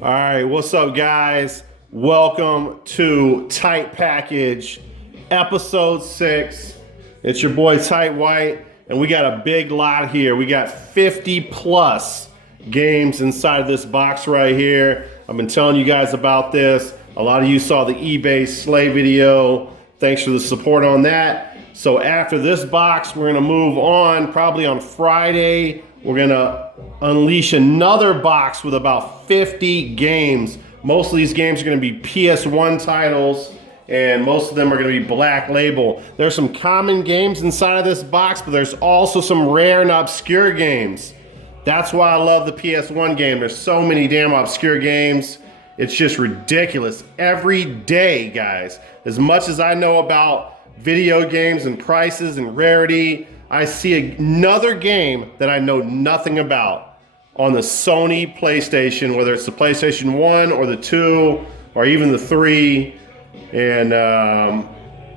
All right, what's up, guys? Welcome to Tight Package, episode 6. It's your boy Tight White, and we got a big lot here. We got 50 plus games inside this box right here. I've been telling you guys about this. A lot of you saw the eBay Slay video. Thanks for the support on that. So after this box, we're gonna move on. Probably on Friday, we're gonna unleash another box with about 50 games. Most of these games are gonna be PS1 titles, and most of them are gonna be Black Label. There's some common games inside of this box, but there's also some rare and obscure games. That's why I love the PS1 game. There's so many damn obscure games. It's just ridiculous. Every day, guys, as much as I know about video games and prices and rarity, I see another game that I know nothing about on the Sony PlayStation, whether it's the PlayStation 1 or the 2 or even the 3. And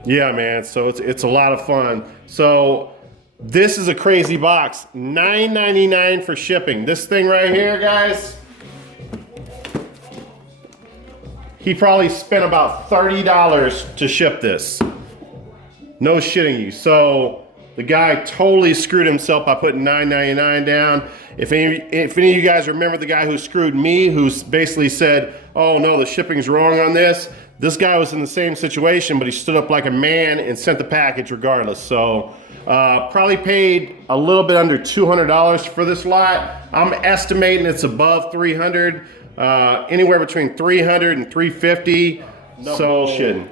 yeah, man, so it's a lot of fun. So this is a crazy box. $9.99 for shipping. This thing right here, guys, he probably spent about $30 to ship this. No shitting you. So the guy totally screwed himself by putting $9.99 down. If any of you guys remember the guy who screwed me, who basically said, oh no, the shipping's wrong on this. This guy was in the same situation, but he stood up like a man and sent the package regardless. So probably paid a little bit under $200 for this lot. I'm estimating it's above 300, anywhere between 300 and 350. No bullshit.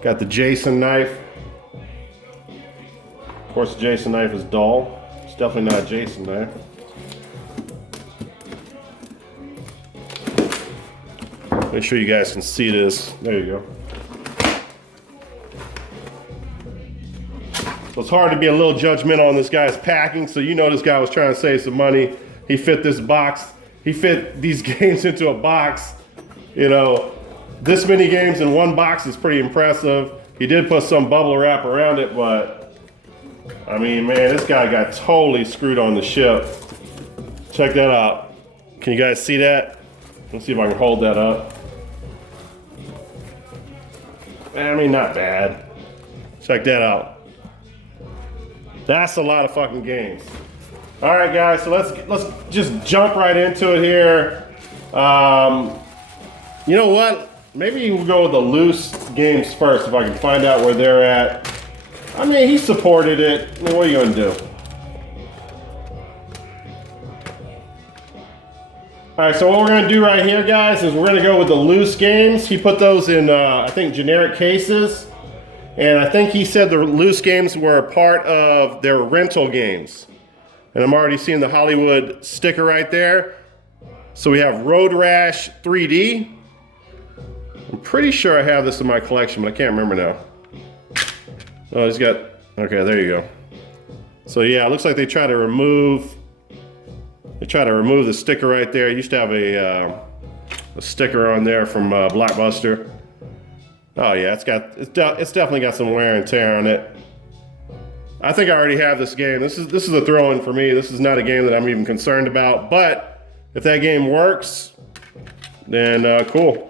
Got the Jason knife. Of course, the Jason knife is dull. It's definitely not a Jason knife. Make sure you guys can see this. There you go. So it's hard to be a little judgmental on this guy's packing. So you know this guy was trying to save some money. He fit this box. He fit these games into a box. You know, this many games in one box is pretty impressive. He did put some bubble wrap around it, but I mean, man, this guy got totally screwed on the ship. Check that out. Can you guys see that? Let's see if I can hold that up. I mean, not bad. Check that out. That's a lot of fucking games. All right, guys, so let's just jump right into it here. You know what? Maybe we'll go with the loose games first if I can find out where they're at. I mean, he supported it. I mean, what are you gonna do? All right, so what we're gonna do right here, guys, is we're gonna go with the loose games. He put those in, I think, generic cases. And I think he said the loose games were a part of their rental games. And I'm already seeing the Hollywood sticker right there. So we have Road Rash 3D. I'm pretty sure I have this in my collection, but I can't remember now. Oh, he's got, okay, there you go. So yeah, it looks like they try to remove the sticker right there. It used to have a sticker on there from Blockbuster. Oh yeah, it's definitely got some wear and tear on it. I think I already have this game. This is a throw-in for me. This is not a game that I'm even concerned about, but if that game works, then cool.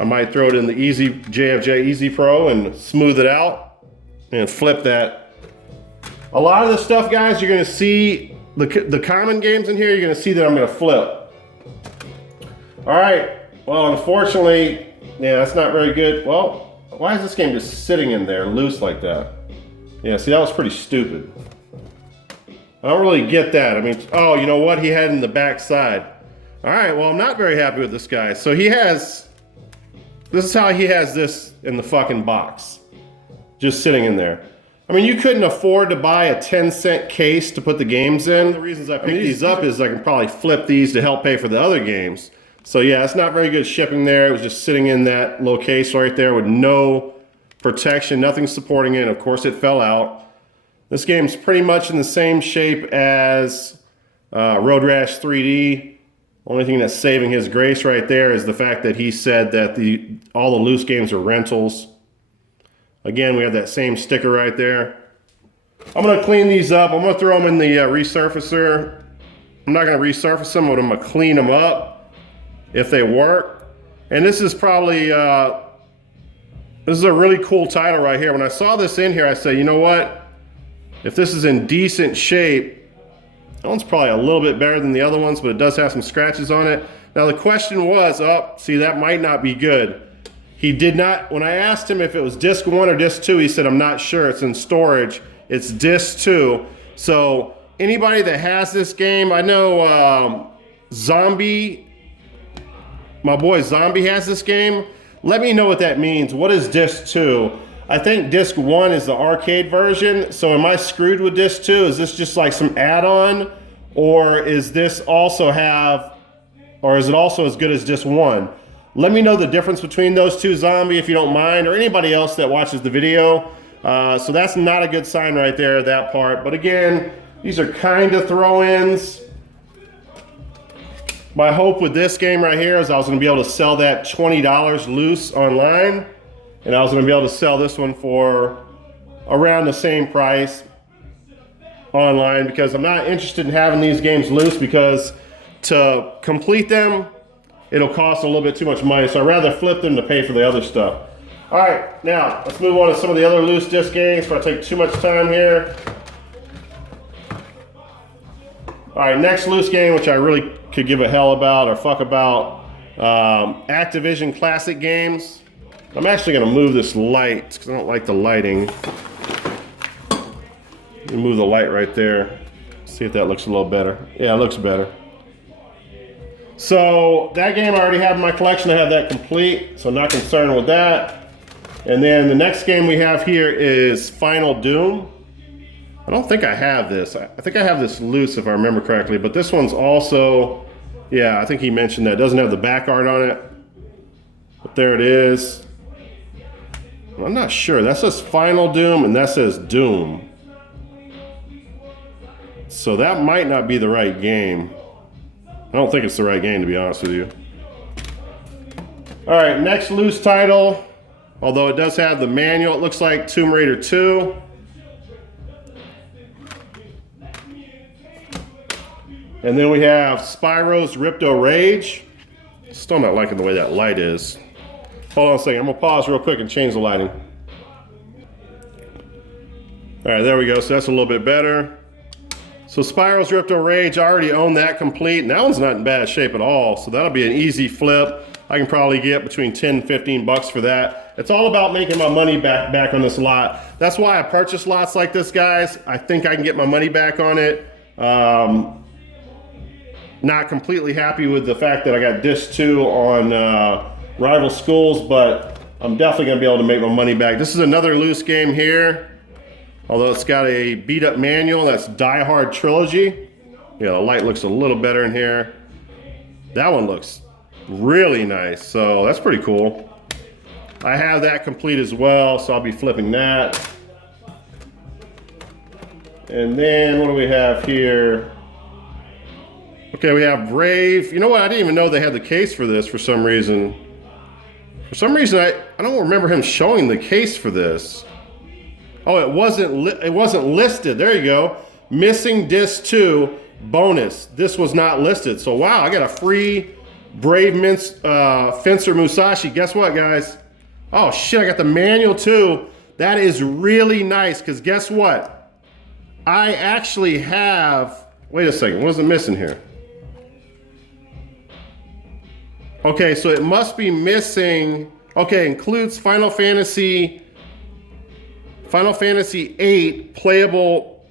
I might throw it in the Easy JFJ Easy Pro and smooth it out and flip that. A lot of the stuff, guys, you're gonna see, the common games in here, you're gonna see that I'm gonna flip. All right, well, unfortunately, yeah, that's not very good. Well, why is this game just sitting in there loose like that? Yeah, see, that was pretty stupid. I don't really get that. I mean, oh, you know what? He had it in the back side. All right, well, I'm not very happy with this guy. So this is how he has this in the fucking box. Just sitting in there. I mean, you couldn't afford to buy a 10-cent case to put the games in. The reasons I picked these up is I can probably flip these to help pay for the other games. So yeah, it's not very good shipping there. It was just sitting in that little case right there with no protection, nothing supporting it. Of course, it fell out. This game's pretty much in the same shape as Road Rash 3D. Only thing that's saving his grace right there is the fact that he said that all the loose games are rentals. Again, we have that same sticker right there. I'm gonna clean these up. I'm gonna throw them in the resurfacer I'm not going to resurface them, but I'm going to clean them up if they work. And this is probably, this is a really cool title right here. When I saw this in here, I said, you know what? If this is in decent shape, that one's probably a little bit better than the other ones, but it does have some scratches on it. Now the question was, oh, see, that might not be good. He did not, when I asked him if it was disc 1 or disc 2, he said, I'm not sure, it's in storage. It's disc 2. So anybody that has this game, I know Zombie, my boy Zombie has this game. Let me know what that means. What is disc 2? I think disc 1 is the arcade version. So am I screwed with disc 2? Is this just like some add-on? Or is this also have, or is it also as good as disc 1? Let me know the difference between those two, Zombie, if you don't mind, or anybody else that watches the video. So that's not a good sign right there, that part. But again, these are kind of throw-ins. My hope with this game right here is I was going to be able to sell that $20 loose online, and I was going to be able to sell this one for around the same price online, because I'm not interested in having these games loose, because to complete them, it'll cost a little bit too much money. So I'd rather flip them to pay for the other stuff. All right, now let's move on to some of the other loose disc games before I take too much time here. All right, next loose game, which I really could give a hell about or fuck about, Activision Classic games. I'm actually gonna move this light because I don't like the lighting. Let me move the light right there. See if that looks a little better. Yeah, it looks better. So that game I already have in my collection. I have that complete, so I'm not concerned with that. And then the next game we have here is Final Doom. I don't think I have this. I think I have this loose if I remember correctly, but this one's also, yeah, I think he mentioned that. It doesn't have the back art on it, but there it is. I'm not sure. That says Final Doom and that says Doom. So that might not be the right game. I don't think it's the right game, to be honest with you. All right, next loose title, although it does have the manual, it looks like Tomb Raider 2. And then we have Spyro's Ripto Rage. Still not liking the way that light is. Hold on a second, I'm gonna pause real quick and change the lighting. All right, there we go, so that's a little bit better. So Spyro's Ripto Rage, I already own that complete, and that one's not in bad shape at all, so that'll be an easy flip. I can probably get between 10 and 15 bucks for that. It's all about making my money back on this lot. That's why I purchase lots like this, guys. I think I can get my money back on it. Not completely happy with the fact that I got disc 2 on Rival Schools, but I'm definitely gonna be able to make my money back. This is another loose game here, although it's got a beat up manual. That's Die Hard Trilogy. Yeah, the light looks a little better in here. That one looks really nice, so that's pretty cool. I have that complete as well, so I'll be flipping that. And then what do we have here? Okay, we have Brave. You know what? I didn't even know they had the case for this for some reason. For some reason, I don't remember him showing the case for this. Oh, it wasn't listed. There you go. Missing disc 2 bonus. This was not listed. So wow, I got a free Brave Fencer Musashi. Guess what, guys? Oh shit, I got the manual too. That is really nice, because guess what? I actually have, wait a second, what is it missing here? Okay, so it must be missing, okay, includes Final Fantasy VIII playable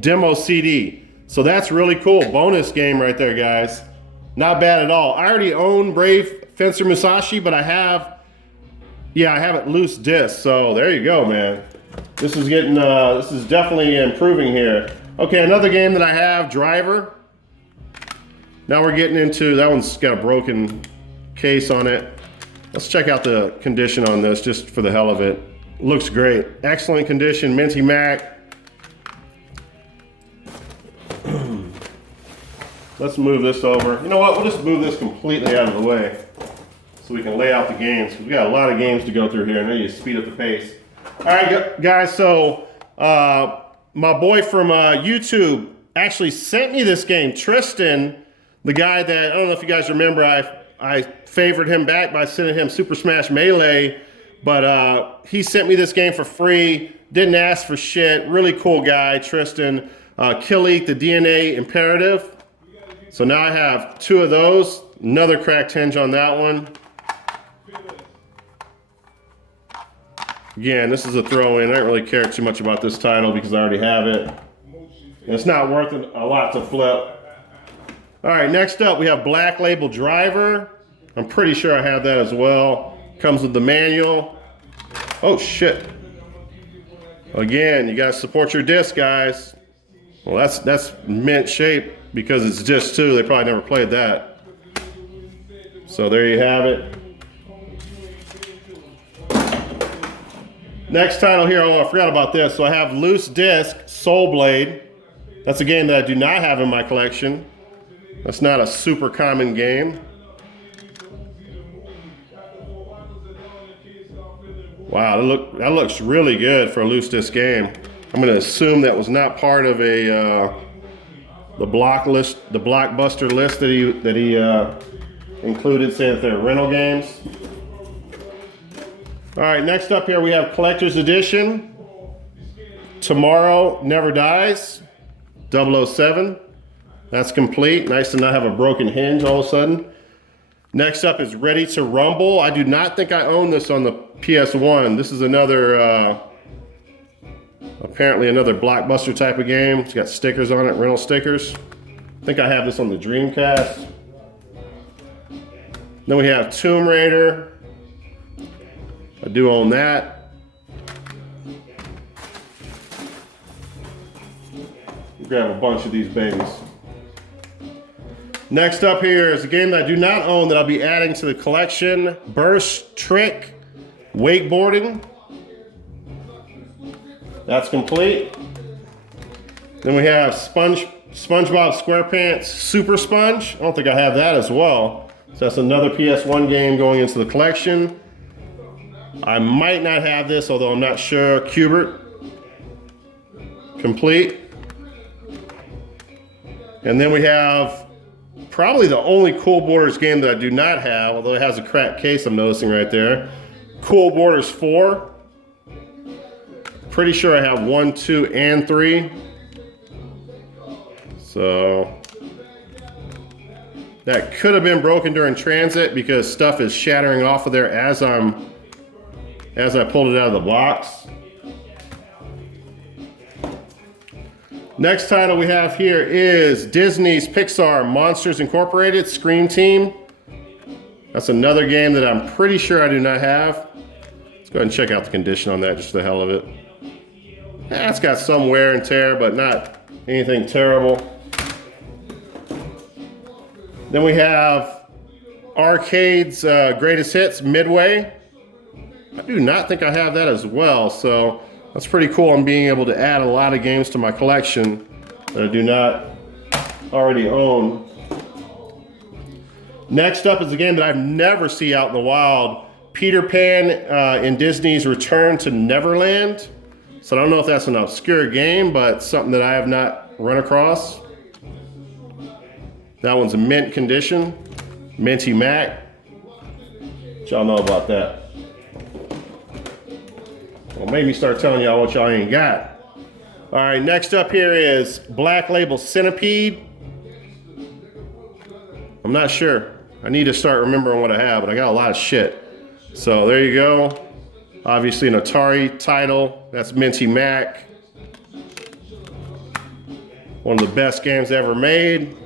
demo CD. So that's really cool. Bonus game right there, guys. Not bad at all. I already own Brave Fencer Musashi, but I have it loose disc. So there you go, man. This is getting, this is definitely improving here. Okay, another game that I have, Driver. Now we're getting into, that one's got a broken case on it. Let's check out the condition on this just for the hell of it. Looks great. Excellent condition, Minty Mac. Let's move this over. You know what, we'll just move this completely out of the way so we can lay out the games, because we got a lot of games to go through here, and I need to speed up the pace. All right, guys, so my boy from YouTube, actually sent me this game. Tristan, the guy that, I don't know if you guys remember, I favored him back by sending him Super Smash Melee, but he sent me this game for free, didn't ask for shit. Really cool guy, Tristan. Killik, the DNA Imperative. So now I have 2 of those. Another cracked hinge on that one. Again, this is a throw-in. I don't really care too much about this title because I already have it. And it's not worth a lot to flip. All right, next up we have Black Label Driver. I'm pretty sure I have that as well. Comes with the manual. Oh shit. Again, you gotta support your disc, guys. Well, that's mint shape because it's disc 2. They probably never played that. So there you have it. Next title here, oh, I forgot about this. So I have Loose Disc, Soul Blade. That's a game that I do not have in my collection. That's not a super common game. Wow, that looks really good for a loose disc game. I'm gonna assume that was not part of the blockbuster list that he included, saying that they're rental games. All right, next up here we have Collector's Edition. Tomorrow Never Dies, 007. That's complete. Nice to not have a broken hinge all of a sudden. Next up is Ready to Rumble. I do not think I own this on the PS1. This is another, apparently another blockbuster type of game. It's got stickers on it, rental stickers. I think I have this on the Dreamcast. Then we have Tomb Raider. I do own that. Grab a bunch of these babies. Next up here is a game that I do not own that I'll be adding to the collection. Burst Trick Wakeboarding. That's complete. Then we have SpongeBob SquarePants Super Sponge. I don't think I have that as well. So that's another PS1 game going into the collection. I might not have this, although I'm not sure. Cubert. Complete. And then we have probably the only Cool Borders game that I do not have, although it has a cracked case I'm noticing right there. Cool Borders 4. Pretty sure I have 1, 2, and 3. So that could have been broken during transit because stuff is shattering off of there as I pulled it out of the box. Next title we have here is Disney's Pixar Monsters Incorporated Scream Team. That's another game that I'm pretty sure I do not have. Let's go ahead and check out the condition on that just for the hell of it. It's got some wear and tear, but not anything terrible. Then we have Arcade's Greatest Hits Midway. I do not think I have that as well, so that's pretty cool. I'm being able to add a lot of games to my collection that I do not already own. Next up is a game that I've never seen out in the wild. Peter Pan in Disney's Return to Neverland. So I don't know if that's an obscure game, but something that I have not run across. That one's a mint condition. Minty Mac. What y'all know about that? Well, made me start telling y'all what y'all ain't got. All right, next up here is Black Label Centipede. I'm not sure. I need to start remembering what I have, but I got a lot of shit. So there you go. Obviously an Atari title. That's Minty Mac. One of the best games ever made.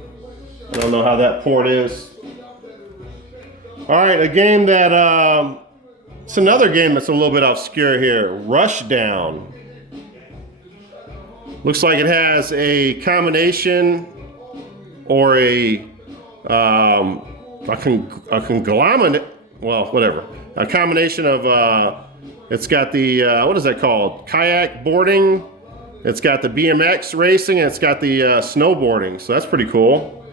I don't know how that port is. All right, a game that, it's another game that's a little bit obscure here. Rushdown. Looks like it has a combination or a conglomerate, well, whatever. A combination of, it's got the, what is that called? Kayak boarding. It's got the BMX racing, and it's got the snowboarding. So that's pretty cool.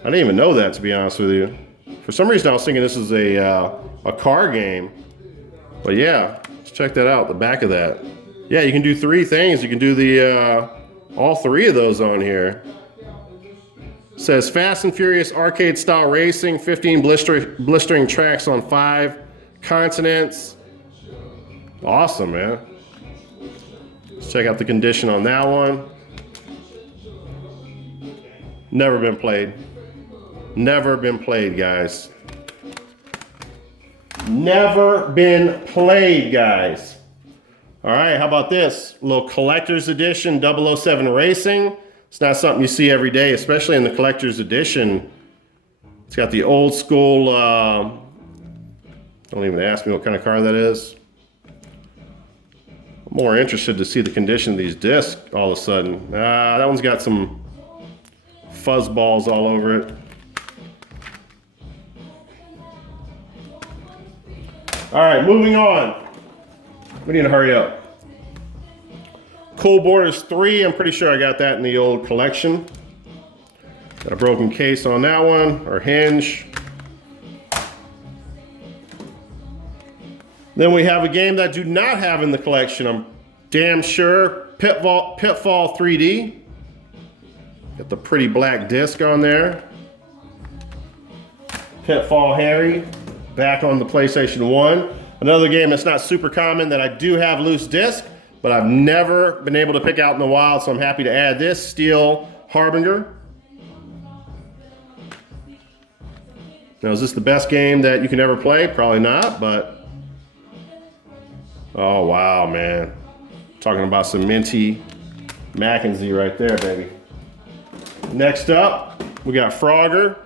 I didn't even know that, to be honest with you. For some reason, I was thinking this is a car game. But yeah, let's check that out, the back of that. Yeah, you can do 3 things. You can do the All three of those on here. Says Fast and Furious arcade style racing, 15 blistering tracks on 5 continents. Awesome, man. Let's check out the condition on that one. Never been played. Never been played, guys. Never been played, guys. All right, how about this? A little collector's edition 007 Racing. It's not something you see every day, especially in the collector's edition. It's got the old school, don't even ask me what kind of car that is. I'm more interested to see the condition of these discs all of a sudden. That one's got some fuzz balls all over it. All right, moving on. We need to hurry up. Cool Borders 3, I'm pretty sure I got that in the old collection. Got a broken case on that one, or hinge. Then we have a game that I do not have in the collection, I'm damn sure. Pitfall 3D. Got the pretty black disc on there. Pitfall Harry, back on the PlayStation 1. Another game that's not super common that I do have loose disc, but I've never been able to pick out in the wild, so I'm happy to add this. Steel Harbinger. Now, is this the best game that you can ever play? Probably not, but... Oh, wow, man. Talking about some minty Mackenzie right there, baby. Next up, we got Frogger.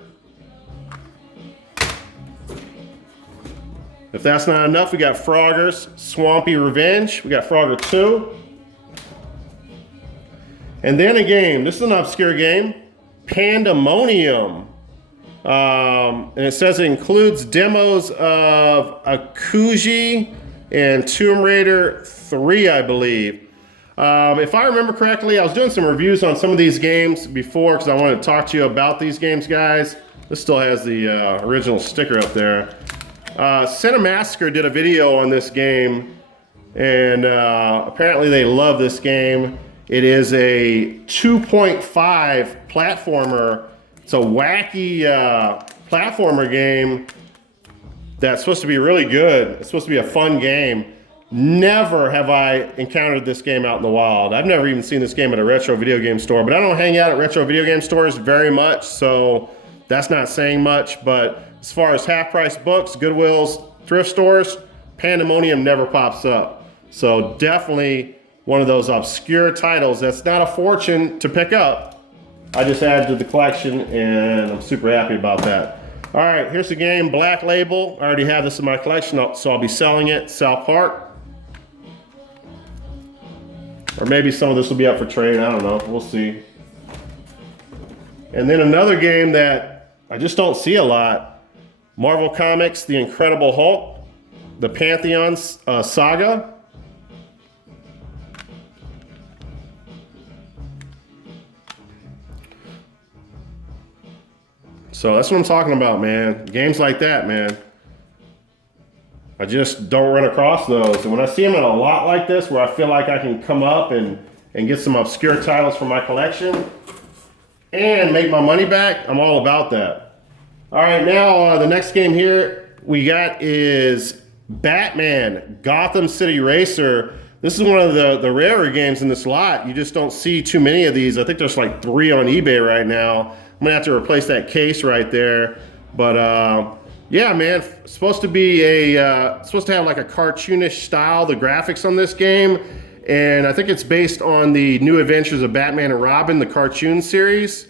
If that's not enough, we got Frogger's Swampy Revenge. We got Frogger 2. And then a game, this is an obscure game, Pandemonium. And it says it includes demos of Akuji and Tomb Raider 3, I believe. If I remember correctly, I was doing some reviews on some of these games before because I wanted to talk to you about these games, guys. This still has the original sticker up there. Cinemassacre did a video on this game, and apparently they love this game. It is a 2.5 platformer. It's a wacky platformer game that's supposed to be really good. It's supposed to be a fun game. Never have I encountered this game out in the wild. I've never even seen this game at a retro video game store, but I don't hang out at retro video game stores very much, so that's not saying much. But as far as half-price books, Goodwills, thrift stores, Pandemonium never pops up. So definitely one of those obscure titles that's not a fortune to pick up. I just added to the collection, and I'm super happy about that. All right, here's the game, Black Label. I already have this in my collection, so I'll be selling it, South Park. Or maybe some of this will be up for trade, I don't know, we'll see. And then another game that I just don't see a lot, Marvel Comics, The Incredible Hulk, the Pantheon Saga. So that's what I'm talking about, man. Games like that, man. I just don't run across those. And when I see them in a lot like this, where I feel like I can come up and get some obscure titles for my collection and make my money back, I'm all about that. All right, now the next game here we got is Batman Gotham City Racer. This is one of the rarer games in this lot. You just don't see too many of these. I think there's like 3 on eBay right now. I'm gonna have to replace that case right there. But yeah, man, supposed to be supposed to have like a cartoonish style, the graphics on this game. And I think it's based on the New Adventures of Batman and Robin, the cartoon series.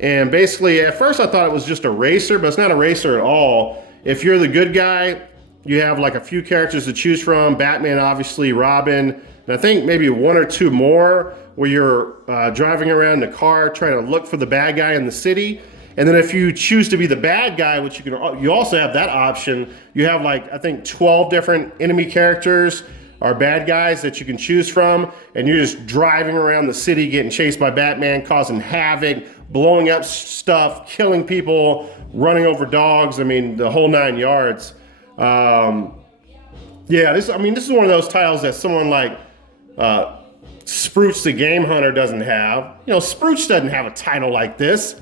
And basically, at first I thought it was just a racer, but it's not a racer at all. If you're the good guy, you have like a few characters to choose from. Batman, obviously, Robin, and I think maybe 1 or 2 more where you're driving around in a car trying to look for the bad guy in the city. And then if you choose to be the bad guy, which you also have that option, you have like, I think 12 different enemy characters or bad guys that you can choose from. And you're just driving around the city, getting chased by Batman, causing havoc, blowing up stuff, killing people, running over dogs. I mean, the whole 9 yards. Yeah, this is one of those titles that someone like Sprooch the Game Hunter doesn't have. You know, Sprooch doesn't have a title like this.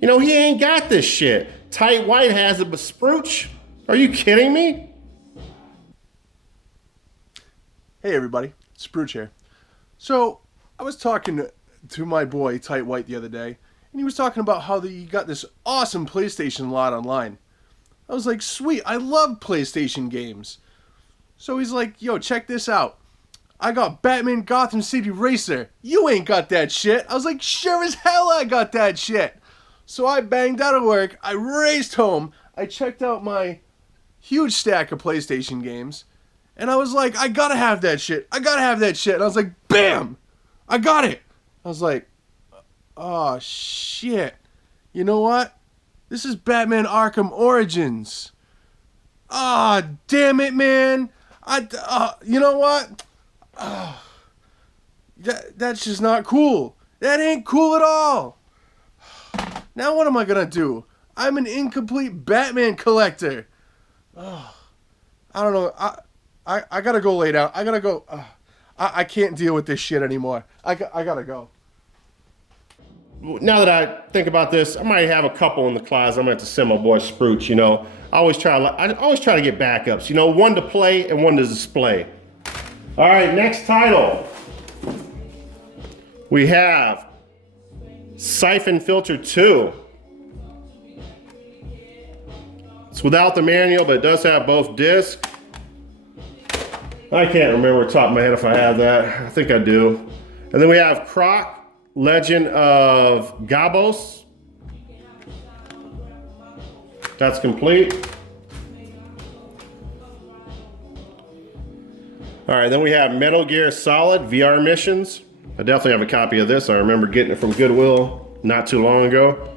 You know, he ain't got this shit. Tight White has it, but Sprooch? Are you kidding me? Hey everybody, Sprooch here. So, I was talking to my boy Tight White the other day, and he was talking about how he got this awesome PlayStation lot online. I was like, sweet, I love PlayStation games. So he's like, yo, check this out. I got Batman Gotham City Racer. You ain't got that shit. I was like, sure as hell I got that shit. So I banged out of work, I raced home, I checked out my huge stack of PlayStation games, and I was like, I gotta have that shit. I gotta have that shit. And I was like, bam! I got it. I was like, oh shit. You know what? This is Batman Arkham Origins. Ah, damn it, man. You know what? That's just not cool. That ain't cool at all. Now what am I gonna do? I'm an incomplete Batman collector. I don't know. I gotta go lay down. I gotta go. I can't deal with this shit anymore. I gotta go. Now that I think about this, I might have a couple in the closet. I'm gonna have to send my boy Sprooch. You know, I always try to get backups. You know, one to play and one to display. All right, next title. We have Siphon Filter 2. It's without the manual, but it does have both discs. I can't remember off the top of my head if I have that. I think I do. And then we have Croc, Legend of Gabos. That's complete. All right, then we have Metal Gear Solid VR Missions. I definitely have a copy of this. I remember getting it from Goodwill not too long ago.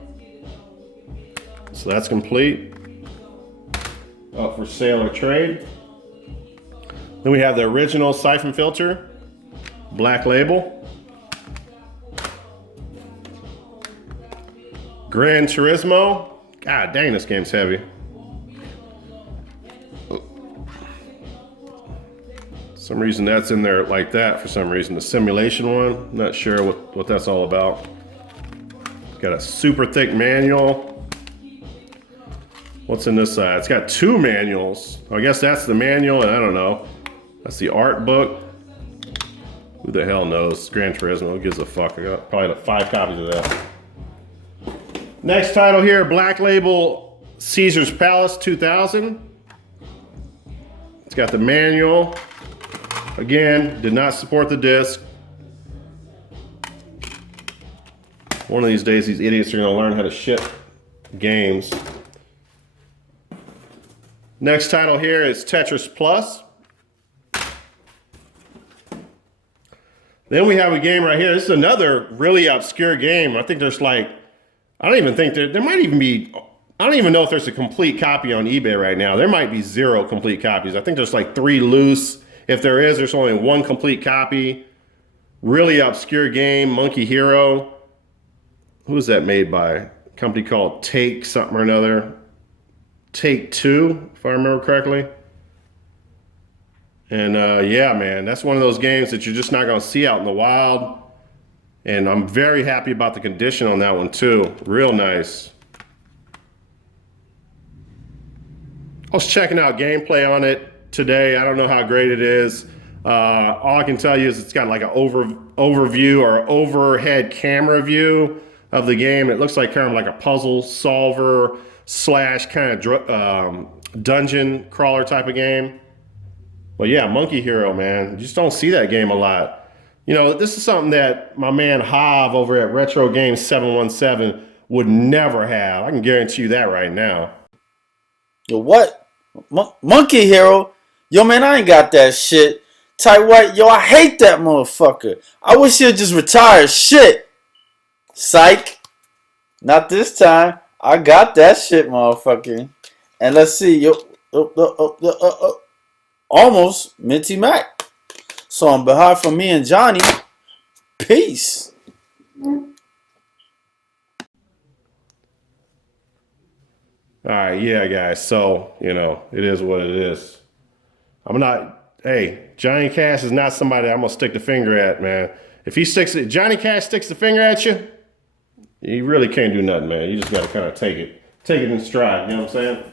So that's complete. Up for sale or trade. Then we have the original Siphon Filter, Black Label. Gran Turismo. God dang, this game's heavy. Some reason that's in there like that for some reason. The simulation one, not sure what that's all about. Got a super thick manual. What's in this side? It's got two manuals. I guess that's the manual, and I don't know. That's the art book. Who the hell knows? Gran Turismo, who gives a fuck? I got probably 5 copies of that. Next title here, Black Label Caesar's Palace 2000. It's got the manual. Again, did not support the disc. One of these days, these idiots are gonna learn how to ship games. Next title here is Tetris Plus. Then we have a game right here. This is another really obscure game. I think there's like, I don't even think there might even be, I don't even know if there's a complete copy on eBay right now. There might be 0 complete copies. I think there's like 3 loose. If there is, there's only 1 complete copy. Really obscure game, Monkey Hero. Who is that made by? A company called Take something or another. Take Two, if I remember correctly. And yeah, man, that's one of those games that you're just not gonna see out in the wild. And I'm very happy about the condition on that one too. Real nice. I was checking out gameplay on it today. I don't know how great it is. All I can tell you is it's got like an overview or overhead camera view of the game. It looks like kind of like a puzzle solver / kind of dungeon crawler type of game. But yeah, Monkey Hero, man. You just don't see that game a lot. You know, this is something that my man Hav over at Retro Games 717 would never have. I can guarantee you that right now. Yo, what? Monkey Hero? Yo, man, I ain't got that shit. Tight White, yo, I hate that motherfucker. I wish he'd just retire. Shit. Psych. Not this time. I got that shit, motherfucker. And let's see, yo. Almost Minty Mac. So on behalf of me and Johnny, peace. All right, yeah, guys. So, you know, it is what it is. Hey, Johnny Cash is not somebody I'm going to stick the finger at, man. If Johnny Cash sticks the finger at you, you really can't do nothing, man. You just got to kind of take it in stride. You know what I'm saying?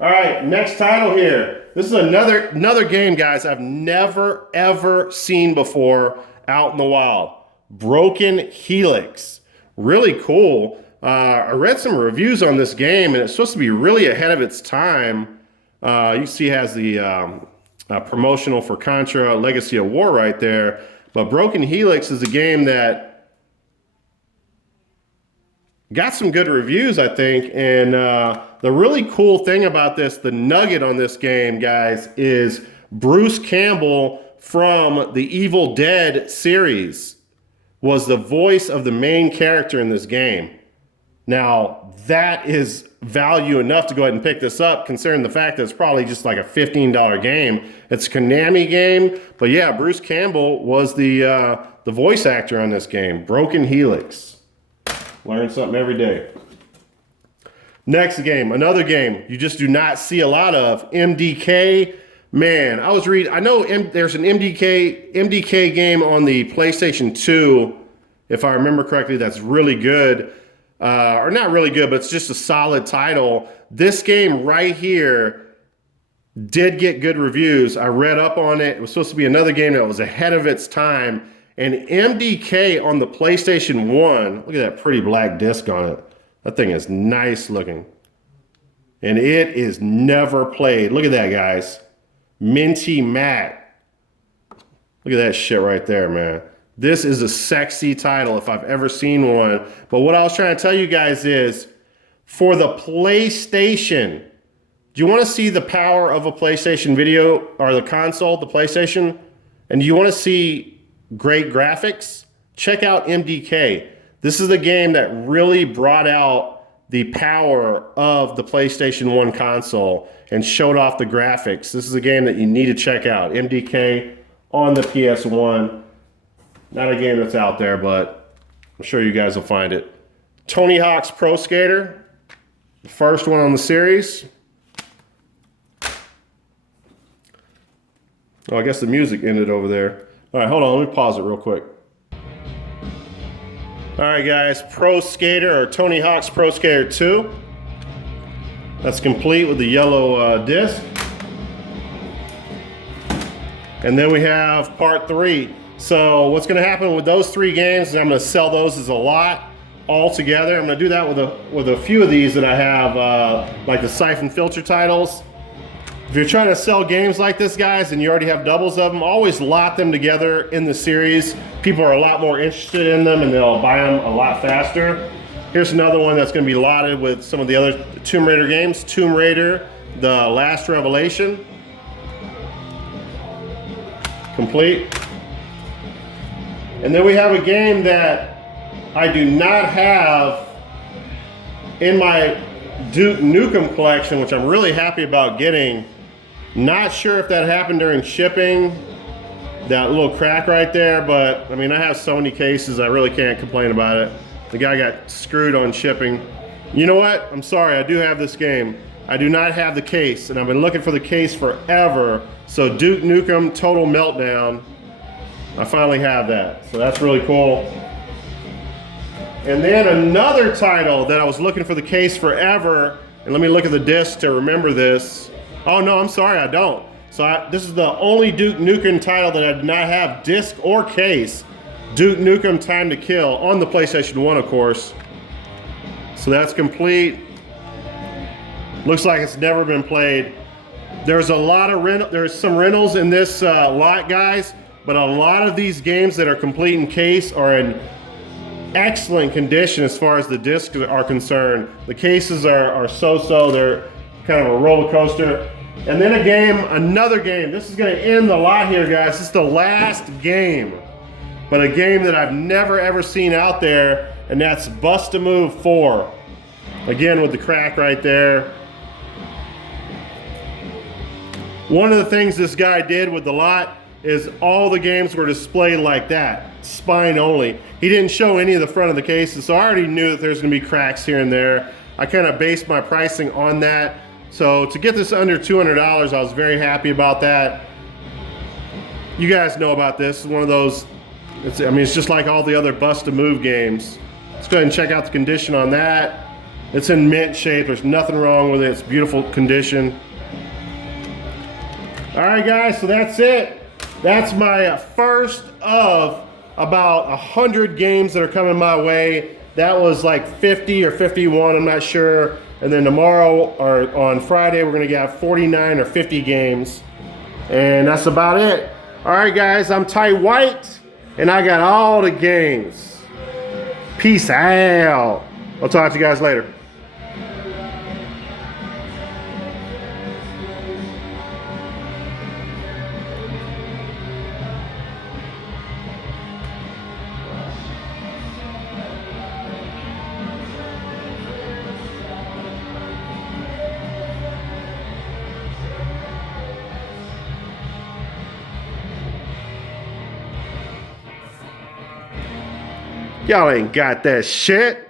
All right, next title here. This is another game, guys, I've never, ever seen before out in the wild. Broken Helix. Really cool. I read some reviews on this game, and it's supposed to be really ahead of its time. You see it has the promotional for Contra Legacy of War right there. But Broken Helix is a game that got some good reviews, I think. And the really cool thing about this, the nugget on this game, guys, is Bruce Campbell from the Evil Dead series was the voice of the main character in this game. Now, that is value enough to go ahead and pick this up, considering the fact that it's probably just like a $15 game. It's a Konami game, but yeah, Bruce Campbell was the voice actor on this game. Broken Helix. Learn something every day. Next game, another game you just do not see a lot of, MDK. Man, I know there's an MDK game on the PlayStation 2, if I remember correctly, that's really good. Or not really good, but it's just a solid title. This game right here did get good reviews. I read up on it. It was supposed to be another game that was ahead of its time. And MDK on the PlayStation 1, look at that pretty black disc on it. That thing is nice looking. And it is never played. Look at that, guys. Minty matte. Look at that shit right there, man. This is a sexy title if I've ever seen one. But what I was trying to tell you guys is, for the PlayStation, do you want to see the power of a PlayStation video, or the console, the PlayStation? And do you want to see great graphics? Check out MDK. This is the game that really brought out the power of the PlayStation 1 console and showed off the graphics. This is a game that you need to check out. MDK on the PS1. Not a game that's out there, but I'm sure you guys will find it. Tony Hawk's Pro Skater, the first one on the series. Oh, I guess the music ended over there. All right, hold on, let me pause it real quick. All right, guys, Pro Skater, or Tony Hawk's Pro Skater 2. That's complete with the yellow disc. And then we have part 3. So what's going to happen with those 3 games is I'm going to sell those as a lot all together. I'm going to do that with a few of these that I have, like the Siphon Filter titles. If you're trying to sell games like this, guys, and you already have doubles of them, always lot them together in the series. People are a lot more interested in them, and they'll buy them a lot faster. Here's another one that's going to be lotted with some of the other Tomb Raider games. Tomb Raider, The Last Revelation. Complete. And then we have a game that I do not have in my Duke Nukem collection, which I'm really happy about getting. Not sure if that happened during shipping, that little crack right there, but I mean, I have so many cases, I really can't complain about it. The guy got screwed on shipping. You know what? I'm sorry, I do have this game. I do not have the case, and I've been looking for the case forever. So Duke Nukem Total Meltdown, I finally have that. So that's really cool. And then another title that I was looking for the case forever, and let me look at the disc to remember this. Oh no, I'm sorry, I don't. So this is the only Duke Nukem title that I did not have disc or case. Duke Nukem Time to Kill on the PlayStation 1, of course. So that's complete. Looks like it's never been played. There's a lot of there's some rentals in this lot, guys, but a lot of these games that are complete in case are in excellent condition as far as the discs are concerned. The cases are so-so, they're kind of a roller coaster. And then another game. This is gonna end the lot here, guys. This is the last game, but a game that I've never ever seen out there, and that's Bust-A-Move 4. Again, with the crack right there. One of the things this guy did with the lot is all the games were displayed like that, spine only. He didn't show any of the front of the cases, so I already knew that there's gonna be cracks here and there. I kind of based my pricing on that. So to get this under $200, I was very happy about that. You guys know about this. It's one of those It's just like all the other bust to move games. Let's go ahead and check out the condition on that. It's in mint shape. There's nothing wrong with it. It's beautiful condition. All right, guys, so that's it. That's my first of about 100 games that are coming my way. That was like 50 or 51, I'm not sure. And then tomorrow or on Friday, we're gonna get 49 or 50 games. And that's about it. All right, guys, I'm Ty White, and I got all the games. Peace out. I'll talk to you guys later. Y'all ain't got that shit.